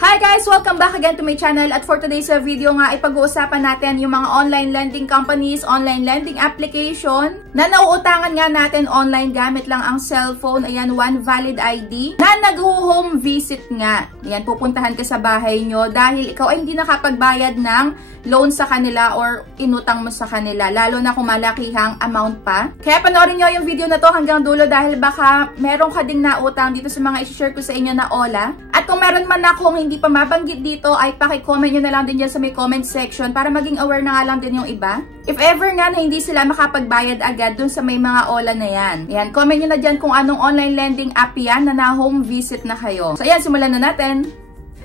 Hi guys! Welcome back again to my channel at for today's video nga ay pag-uusapan natin yung mga online lending companies, online lending application na nauutangan nga natin online gamit lang ang cellphone. Ayan, one valid ID na nag-home visit nga. Ayan, pupuntahan ka sa bahay nyo dahil ikaw ay hindi nakapagbayad ng loan sa kanila or inutang mo sa kanila, lalo na kung malakihang amount pa. Kaya panoorin nyo yung video na to hanggang dulo dahil baka meron ka ding nautang dito sa mga i-share ko sa inyo na OLA. At kung meron man akong hindi pa mabanggit dito ay paki-comment nyo na lang din dyan sa may comment section para maging aware na nga lang din yung iba. If ever nga na hindi sila makapagbayad agad dun sa may mga OLA na yan. Ayan, comment nyo na dyan kung anong online lending app yan na na-home visit na kayo. So ayan, simulan na natin.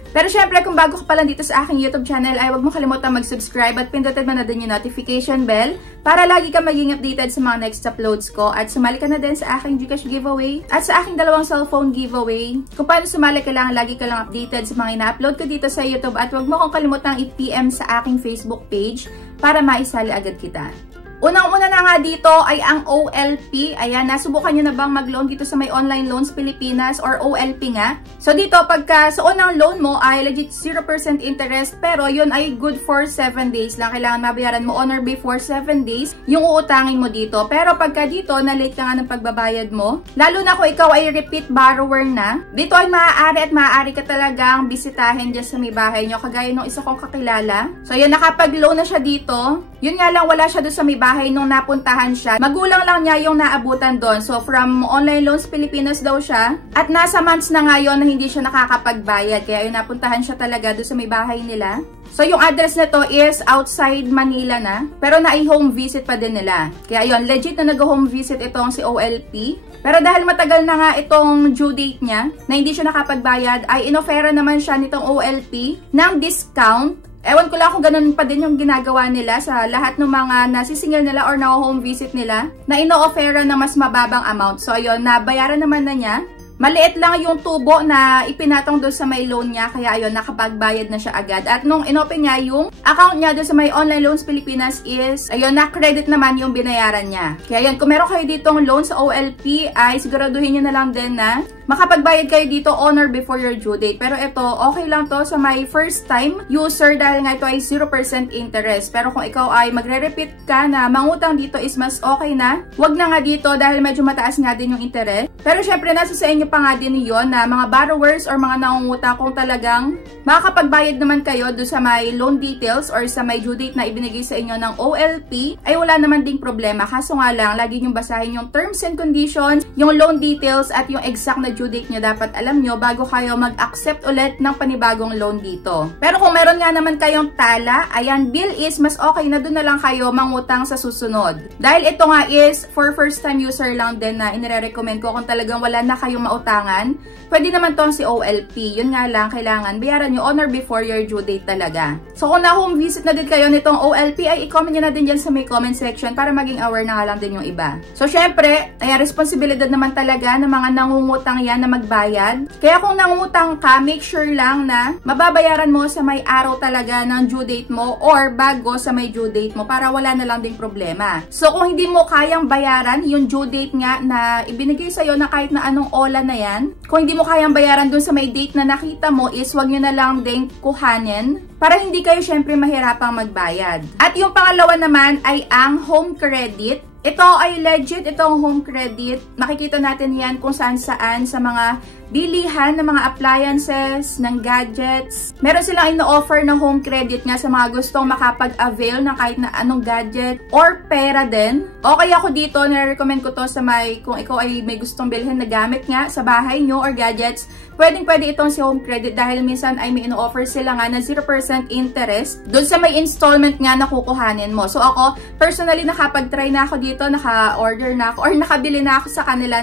Pero syempre, kung bago ka pa lang dito sa aking YouTube channel, ay huwag mo kalimutan mag-subscribe at pindutin mo na din yung notification bell para lagi ka maging updated sa mga next uploads ko. At sumali ka na din sa aking Gcash giveaway at sa aking 2 cellphone giveaway. Kung paano sumali, kailangan lagi ka lang updated sa mga ina-upload ko dito sa YouTube. At huwag mo kong kalimutang i-PM sa aking Facebook page para maisali agad kita. Unang-una na nga dito ay ang OLP. Ayan, nasubukan nyo na bang mag-loan dito sa may Online Loans Pilipinas or OLP nga? So dito, pagka sa unang loan mo ay legit 0% interest pero yun ay good for 7 days lang. Kailangan mabayaran mo on or before 7 days yung uutangin mo dito. Pero pagka dito, na-late ka nga ng pagbabayad mo, lalo na kung ikaw ay repeat borrower na, dito ay maaari ka talagang bisitahin dyan sa may bahay nyo. Kagaya nung isa kong kakilala. So yun, nakapag-loan na siya dito. Yun nga lang, wala siya doon sa may bahay nung napuntahan siya. Magulang lang niya yung naabutan doon. So, from Online Loans Pilipinas daw siya. At nasa months na ngayon na hindi siya nakakapagbayad. Kaya yung napuntahan siya talaga doon sa may bahay nila. So, yung address nito is outside Manila na. Pero na-home visit pa din nila. Kaya yun, legit na nag-home visit itong si OLP. Pero dahil matagal na nga itong due date niya, na hindi siya nakapagbayad, ay inofera naman siya nitong OLP ng discount. Ewan ko lang kung ganun pa din yung ginagawa nila sa lahat ng mga nasisingil nila or na-home visit nila na ino-offera na mas mababang amount. So, ayun, nabayaran naman na niya. Maliit lang yung tubo na ipinatong doon sa may loan niya. Kaya ayun, nakapagbayad na siya agad. At nung inopen niya yung account niya doon sa may Online Loans Pilipinas is, ayun, na-credit naman yung binayaran niya. Kaya ayun, kung meron kayo ditong loan sa OLP, ay siguraduhin nyo na lang din na makapagbayad kayo dito on or before your due date. Pero ito, okay lang to sa my first time user dahil nga ito ay 0% interest. Pero kung ikaw ay magre-repeat ka na mangutang dito is mas okay na. Wag na nga dito dahil medyo mataas nga din yung interest. Pero syempre, nasa sa inyo pa nga din yun na mga borrowers or mga nangungutang kung talagang makakapagbayad naman kayo doon sa may loan details or sa may due date na ibinigay sa inyo ng OLP, ay wala naman ding problema. Kaso nga lang, lagi nyong basahin yung terms and conditions, yung loan details at yung exact na due date nyo dapat alam nyo bago kayo mag-accept ulit ng panibagong loan dito. Pero kung meron nga naman kayong tala, ayan, bill is mas okay na doon na lang kayo mangutang sa susunod. Dahil ito nga is for first time user lang din na inire-recommend ko kung talagang wala na kayong mautangan. Pwede naman tong si OLP. Yun nga lang, kailangan bayaran nyo on or before your due date talaga. So kung na-home visit na din kayo nitong OLP, ay i-comment nyo na din dyan sa may comment section para maging aware na nga lang din yung iba. So syempre, ay responsibilidad naman talaga ng mga nangungutang yan na magbayad. Kaya kung nangungutang ka, make sure lang na mababayaran mo sa may araw talaga ng due date mo or bago sa may due date mo para wala na lang ding problema. So kung hindi mo kayang bayaran yung due date nga na ibinigay sa'yo na kahit na anong OLA na yan, kung hindi mo kayang bayaran dun sa may date na nakita mo is wag nyo na lang ding kuhanin para hindi kayo syempre mahirapang magbayad. At yung pangalawa naman ay ang home credit. Ito ay legit, itong home credit. Makikita natin yan kung saan-saan sa mga bilihan ng mga appliances, ng gadgets. Meron silang ino-offer na home credit nga sa mga gustong makapag-avail ng kahit na anong gadget or pera din. Okay ako dito, nare-recommend ko to sa may, kung ikaw ay may gustong bilhin na gamit nga sa bahay nyo or gadgets, pwedeng-pwede itong si home credit dahil minsan ay may ino-offer sila nga na 0% interest doon sa may installment nga na kukuhanin mo. So ako, personally, nakapag-try na ako dito, naka-order na ako or nakabili na ako sa kanila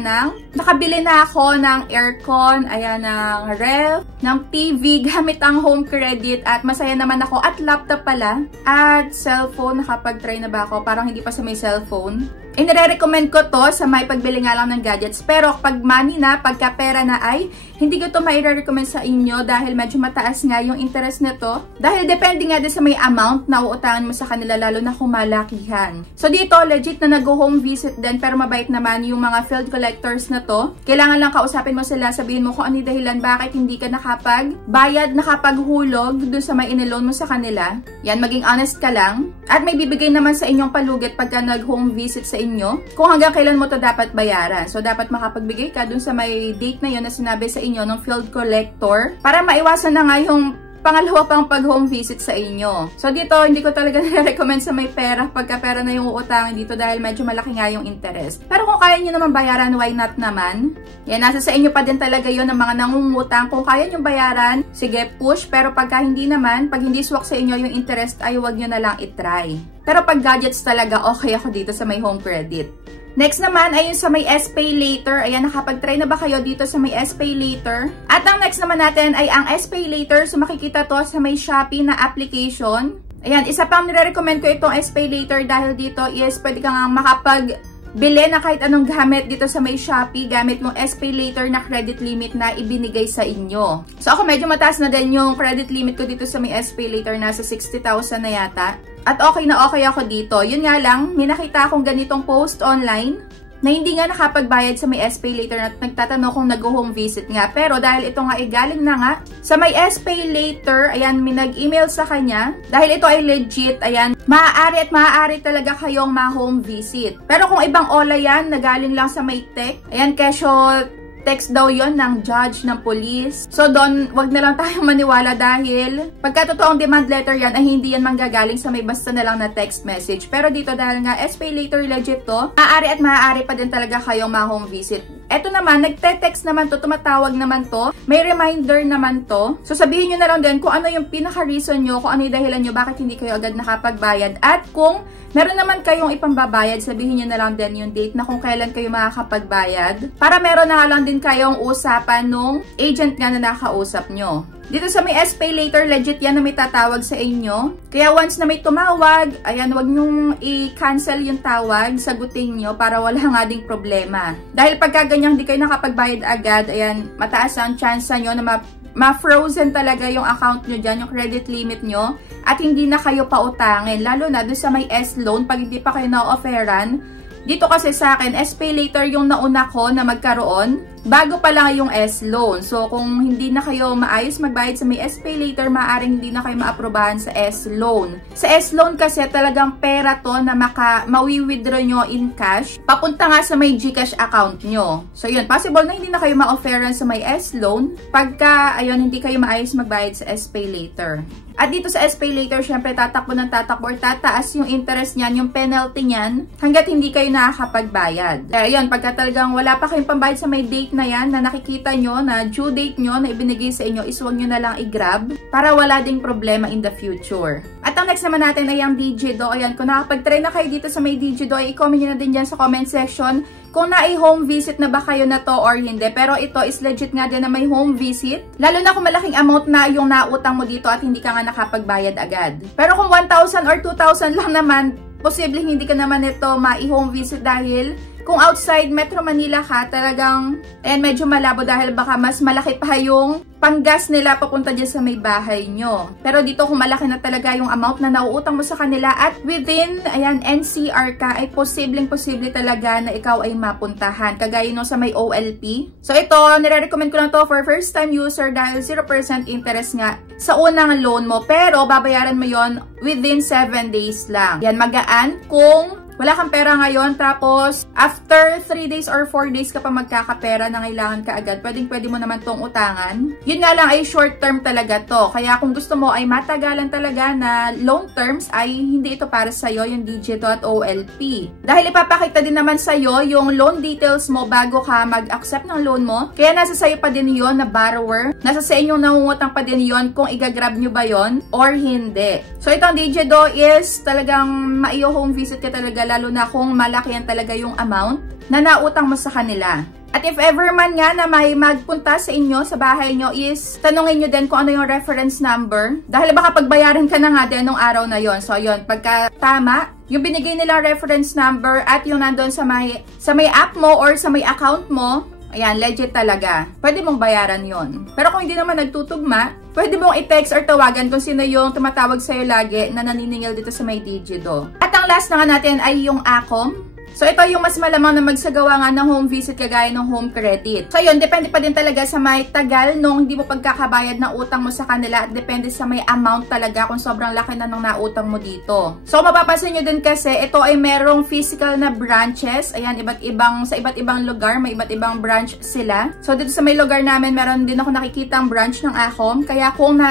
nakabili na ako ng aircon, ayan, ng ref, ng TV, gamit ang home credit at masaya naman ako at laptop pala at cellphone, nakapag-try na ba ako? Parang hindi pa sa may cellphone. Inire-recommend ko to sa may pagbili nga lang ng gadgets. Pero pag money na, pagka pera na ay, hindi ko to maire-recommend sa inyo dahil medyo mataas nga yung interest nito. Dahil depende nga din sa may amount na uutangan mo sa kanila, lalo na kung malakihan. So dito, legit na nag-home visit din, pero mabait naman yung mga field collectors na to. Kailangan lang kausapin mo sila, sabihin mo kung ano yung dahilan bakit hindi ka nakapag-bayad, nakapaghulog doon sa may iniloan mo sa kanila. Yan, maging honest ka lang. At may bibigay naman sa inyong palugit pagka nag-home visit sa inyo, kung hanggang kailan mo to dapat bayaran. So, dapat makapagbigay ka dun sa may date na yun na sinabi sa inyo ng field collector para maiwasan na nga yung pangalawa pang pag-home visit sa inyo. So, dito, hindi ko talaga nare-recommend sa may pera pagka pera na yung uutangin dito dahil medyo malaki nga yung interest. Pero kung kaya nyo naman bayaran, why not naman? Yan, nasa sa inyo pa din talaga yun ng mga nangungutang. Kung kaya nyo bayaran, sige, push. Pero pagka hindi naman, pag hindi swak sa inyo yung interest, ay huwag nyo na lang itry. Pero pag gadgets talaga, okay ako dito sa may home credit. Next naman ay yung sa may SPay Later. Ayan, nakapag-try na ba kayo dito sa may SPay Later? At ang next naman natin ay ang SPay Later. So makikita to sa may Shopee na application. Ayan, isa pang nire-recommend ko itong SPay Later dahil dito is pwede ka nga makapag-bili na kahit anong gamit dito sa may Shopee gamit yung SPay Later na credit limit na ibinigay sa inyo. So ako medyo mataas na din yung credit limit ko dito sa may SPay Later, nasa 60,000 na yata. At okay na okay ako dito. Yun nga lang, may nakita akong ganitong post online na hindi nga nakapagbayad sa may SPay Later at nagtatanong kung nag-home visit nga. Pero dahil ito nga ay galing na nga sa may SPay Later, ayan, may nag-email sa kanya. Dahil ito ay legit, ayan, maaari talaga kayong ma-home visit. Pero kung ibang ola yan, na galing lang sa may tech, ayan, kesyo text daw yon ng judge, ng police. So doon, wag na lang tayong maniwala dahil pagka totoong demand letter yan, ay hindi yan manggagaling sa may basta na lang na text message. Pero dito dahil nga SPay Later legit to, maaari pa din talaga kayong ma-home visit. Eto naman, nagte-text naman to, tumatawag naman to, may reminder naman to. So sabihin nyo na lang din kung ano yung pinaka-reason nyo, kung ano yung dahilan nyo, bakit hindi kayo agad nakapagbayad. At kung meron naman kayong ipambabayad, sabihin nyo na lang din yung date na kung kailan kayo makakapagbayad. Para meron na lang din kayong usapan nung agent nga na nakausap nyo. Dito sa may SPay Later, legit yan na may tatawag sa inyo. Kaya once na may tumawag, ayan, wag nyong i-cancel yung tawag, sagutin nyo para wala nga ding problema. Dahil pagka ganyang di kayo nakapagbayad agad, ayan, mataas ang chance nyo na ma-frozen talaga yung account nyo dyan, yung credit limit nyo, at hindi na kayo pautangin. Lalo na doon sa may S-loan, pag hindi pa kayo na-offeran. Dito kasi sa akin, SPay Later yung nauna ko na magkaroon, bago pa lang yung S-loan. So, kung hindi na kayo maayos magbayad sa may SPay Later, maaaring hindi na kayo maaprobahan sa S-loan. Sa S-loan kasi talagang pera to na mawi-withdraw nyo in cash, papunta nga sa may GCash account nyo. So, yun, possible na hindi na kayo ma-offeran sa may S-loan pagka, ayun, hindi kayo maayos magbayad sa SPay Later. At dito sa SPay Later, syempre tatakbo ng tatakbo or tataas yung interest niyan, yung penalty niyan, hanggat hindi kayo nakakapagbayad. Kaya yun, pagka talagang wala pa kayong pambayad sa may date na yan, na nakikita nyo, na due date nyo, na ibinigay sa inyo, is huwag nyo na lang i-grab para wala ding problema in the future. At ang next naman natin ay ang Digido. Ayan, kung nakapag-try na kayo dito sa may Digido, ay i-comment nyo na din dyan sa comment section kung na-home visit na ba kayo na to or hindi. Pero ito is legit nga din na may home visit. Lalo na kung malaking amount na yung nautang mo dito at hindi ka nga nakapagbayad agad. Pero kung 1,000 or 2,000 lang naman, posibleng hindi ka naman ito ma-home visit dahil kung outside Metro Manila ka, talagang medyo malabo dahil baka mas malaki pa yung panggas nila papunta dyan sa may bahay nyo. Pero dito kung malaki na talaga yung amount na nauutang mo sa kanila at within, ayan, NCR ka, ay posible talaga na ikaw ay mapuntahan. Kagaya nung sa may OLP. So ito, nire-recommend ko lang to for first time user dahil 0% interest nga sa unang loan mo. Pero babayaran mo yon within 7 days lang. Yan, magaan kung wala kang pera ngayon, tapos after 3 days or 4 days ka pa magkakapera na kailangan ka agad, pwede mo naman tong utangan. Yun nga lang ay short term talaga to. Kaya kung gusto mo ay matagalan talaga na long terms, ay hindi ito para sa'yo, yung Digido at OLP. Dahil ipapakita din naman sa'yo yung loan details mo bago ka mag-accept ng loan mo. Kaya nasa sa'yo pa din yon na borrower. Nasa sa inyong nangungutang pa din yon kung igagrab nyo ba yon or hindi. So itong Digido is talagang ma-home visit ka talaga, lalo na kung malaki yan talaga yung amount na nautang mo sa kanila. At if ever man nga na may magpunta sa inyo, sa bahay nyo, is tanungin nyo din kung ano yung reference number. Dahil baka pagbayaran ka na nga din nung araw na yon. So, yun, pagka tama, yung binigay nilang reference number at yung nandun sa may app mo or sa may account mo, ayan, legit talaga. Pwede mong bayaran yon. Pero kung hindi naman nagtutugma, pwede mong i-text or tawagan kung sino yung tumatawag sa'yo lagi na naniningil dito sa may Digido. At ang last na nga natin ay yung Acom. So, ito yung mas malamang na magsagawa nga ng home visit kagaya ng home credit. So, yun, depende pa din talaga sa may tagal nung hindi mo pagkakabayad ng utang mo sa kanila at depende sa may amount talaga kung sobrang laki na nung nautang mo dito. So, mapapansin nyo din kasi, ito ay merong physical na branches. Ayan, sa iba't ibang lugar, may iba't ibang branch sila. So, dito sa may lugar namin, meron din ako nakikitang branch ng Acom. Kaya kung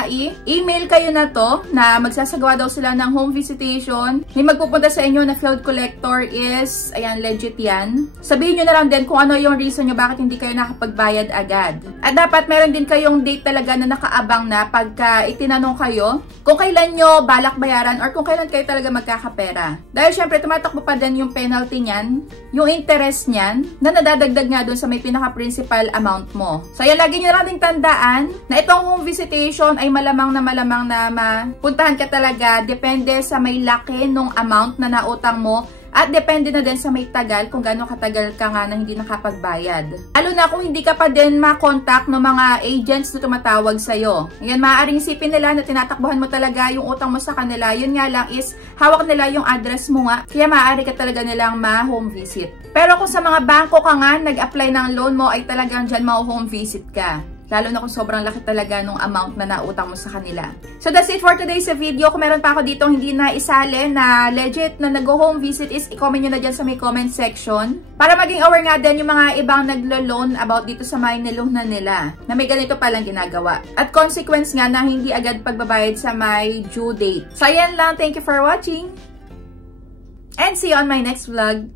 email kayo na to, na magsasagawa daw sila ng home visitation, may magpupunta sa inyo na field collector is ayan, legit yan. Sabihin nyo na lang din kung ano yung reason nyo bakit hindi kayo nakapagbayad agad. At dapat meron din kayong date talaga na nakaabang na pagka itinanong kayo kung kailan nyo balak bayaran or kung kailan kayo talaga magkakapera. Dahil syempre tumatakbo pa din yung penalty nyan, yung interest nyan, na nadadagdag nga dun sa may pinaka-principal amount mo. So yan, lagi nyo lang ding tandaan na itong home visitation ay malamang na mapuntahan ka talaga depende sa may laki nung amount na nautang mo. At depende na din sa may tagal kung gaano katagal ka nga na hindi nakapagbayad. Lalo na kung hindi ka pa din makontak ng mga agents na tumatawag sa'yo. Ngayon, maaaring isipin nila na tinatakbuhan mo talaga yung utang mo sa kanila. Yun nga lang is, hawak nila yung address mo nga. Kaya maaari ka talaga nilang ma-home visit. Pero kung sa mga bangko ka nga, nag-apply ng loan mo, ay talagang dyan ma-home visit ka. Lalo na kung sobrang laki talaga nung amount na nautang mo sa kanila. So that's it for today's video. Kung meron pa ako dito hindi na isali na legit na nag-home visit is i-comment nyo na dyan sa may comment section. Para maging aware nga din yung mga ibang naglo-loan about dito sa may niloanan nila. Na may ganito palang ginagawa. At consequence nga na hindi agad pagbabayad sa may due date. So ayan lang. Thank you for watching. And see you on my next vlog.